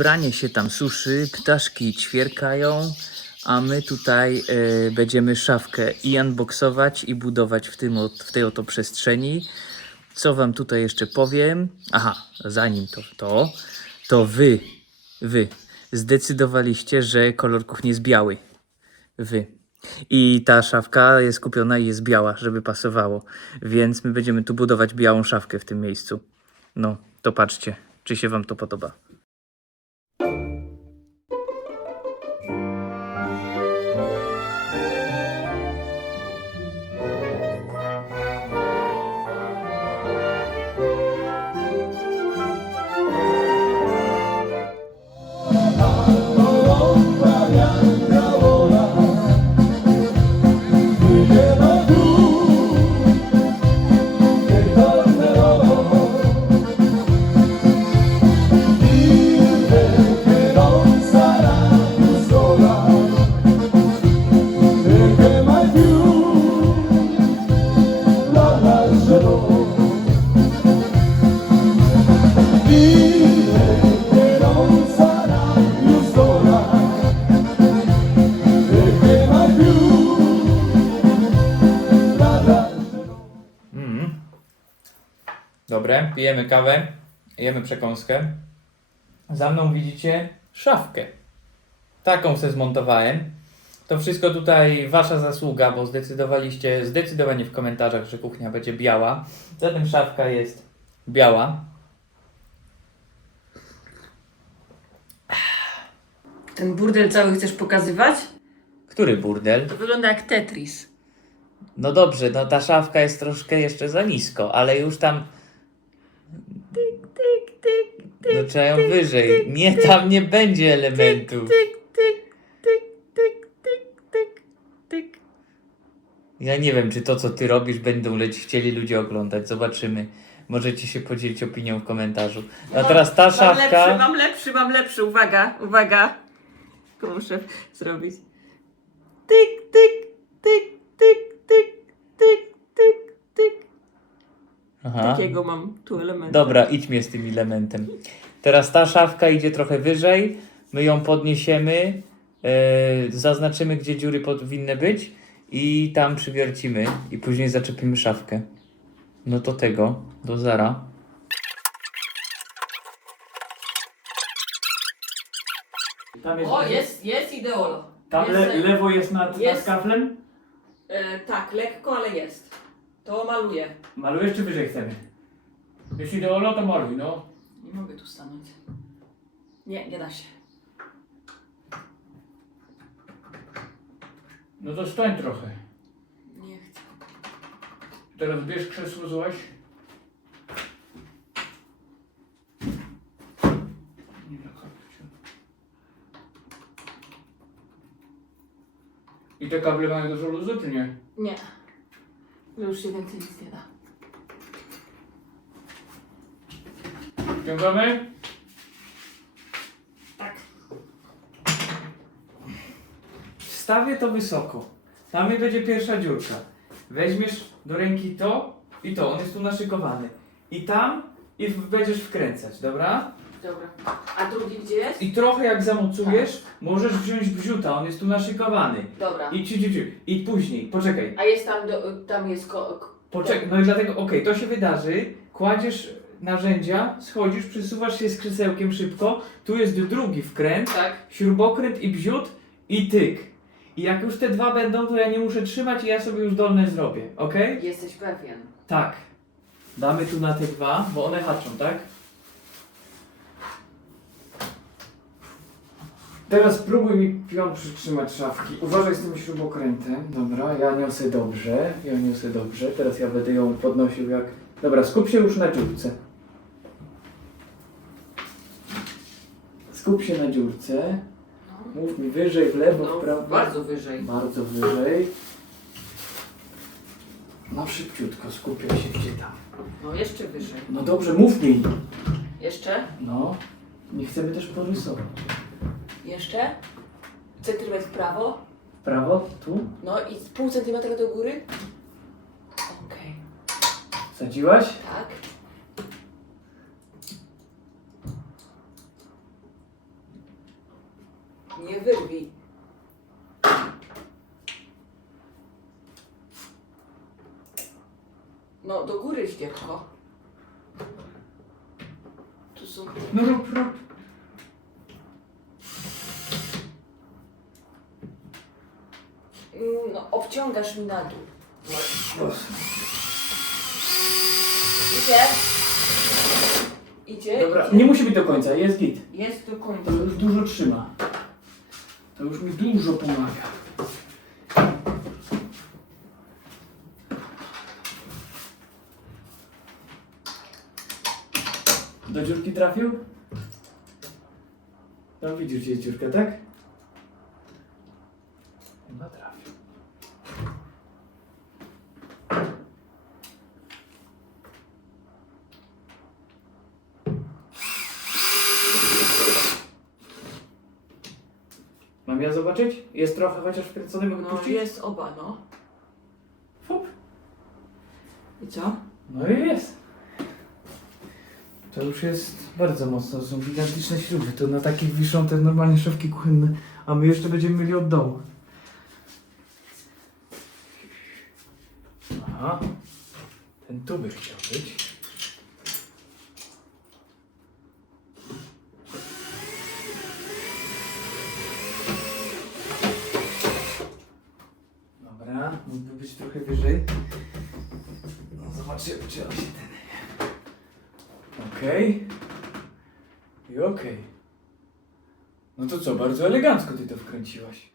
pranie się tam suszy, ptaszki ćwierkają, a my tutaj e, będziemy szafkę i unboxować i budować w, tym, w tej oto przestrzeni. Co wam tutaj jeszcze powiem? Aha, zanim to, to, to wy, wy zdecydowaliście, że kolor kuchni jest biały. Wy. I ta szafka jest kupiona i jest biała, żeby pasowało. Więc my będziemy tu budować białą szafkę w tym miejscu. No, to patrzcie, czy się wam to podoba. Pijemy kawę, jemy przekąskę. Za mną widzicie szafkę. Taką se zmontowałem. To wszystko tutaj wasza zasługa, bo zdecydowaliście zdecydowanie w komentarzach, że kuchnia będzie biała. Zatem szafka jest biała. Ten burdel cały chcesz pokazywać? Który burdel? To wygląda jak Tetris. No dobrze, no ta szafka jest troszkę jeszcze za nisko, ale już tam Tyk, tyk, tyk, no, trzeba ją wyżej. Nie, tam nie będzie elementu. tyk, tyk, tyk, tyk, tyk, tyk, tyk. Ja nie wiem, czy to, co ty robisz, będą leć chcieli ludzie oglądać. Zobaczymy. Możecie się podzielić opinią w komentarzu. A teraz ta Mam lepszy, szafka. mam lepszy, mam lepszy. Uwaga, uwaga. Tylko muszę zrobić. Tyk, tyk, tyk, tyk, tyk, tyk, tyk, tyk. Aha. Takiego mam tu element. Dobra, idźmy z tym elementem. Teraz ta szafka idzie trochę wyżej. My ją podniesiemy. e, zaznaczymy, gdzie dziury powinny być. I tam przywiercimy. I później zaczepimy szafkę. No to tego. Do zara. Tam jest, O, jest, jest ideolo. tam jest, le, lewo jest nad, jest- nad kaflem. E, tak, lekko, ale jest. To maluję. Malujesz czy wyżej chcemy? Jeśli ideolo, to maluj, no. Nie mogę tu stanąć. Nie, nie da się. No to stań trochę. Nie chcę. Teraz bierz krzesło złaś. Nie na kapcie. I te kable mają dużo luzu, czy nie? Nie. Już się więcej nic nie da. Ciągamy? Tak. Wstawię to wysoko. Tam będzie pierwsza dziurka. Weźmiesz do ręki to i to. On jest tu naszykowany. I tam i w- będziesz wkręcać, dobra? Dobra. A drugi gdzie jest? I trochę jak zamocujesz, możesz wziąć bziuta. On jest tu naszykowany. Dobra. I ci, ci, ci. I później, poczekaj. A jest tam, do, tam jest ko, ko, Poczekaj, no i dlatego, okej, to się wydarzy, kładziesz narzędzia, schodzisz, przesuwasz się z krzesełkiem szybko, tu jest drugi wkręt, Tak. śrubokręt i bziut i tyk. I jak już te dwa będą, to ja nie muszę trzymać i ja sobie już dolne zrobię, ok? Jesteś pewien. Tak. Damy tu na te dwa, bo one haczą, tak? Teraz spróbuj mi pion przytrzymać szafki. Uważaj z tym śrubokrętem. Dobra, ja niosę dobrze. Ja niosę dobrze. Teraz ja będę ją podnosił jak... Dobra, skup się już na dziurce. Skup się na dziurce. Mów mi wyżej, w lewo, w prawo. No, bardzo wyżej. Bardzo wyżej. No szybciutko, skupiaj się gdzie tam. No jeszcze wyżej. No dobrze, mów mi. Jeszcze? No, nie chcemy też porysować. Jeszcze? Centymetr w prawo. W prawo, tu. No i z pół centymetra do góry. Okej. Sadziłaś? Tak. Nie wyrwij. No, do góry ścierko. Tu są... No rób, rób. Obciągasz mi na dół. Idzie. Idzie, Dobra, idzie. nie musi być do końca, jest git. Jest do końca. To już dużo trzyma. To już mi dużo pomaga. Do dziurki trafił? No widzisz, gdzie jest dziurka, tak? Chyba trafił. Mam ja zobaczyć? Jest trochę chociaż wkręcony, mogę No, puścić? jest oba, no. Fup. I co? No i jest. To już jest bardzo mocno, to są gigantyczne śruby. To na takich wiszą te normalnie szafki kuchenne, a my jeszcze będziemy mieli od dołu. Aha. Ten tu by chciał być. Dobra, mógłby być trochę wyżej. No zobaczymy, czy się ten... Okej. I okej. No to co, bardzo elegancko ty to wkręciłaś.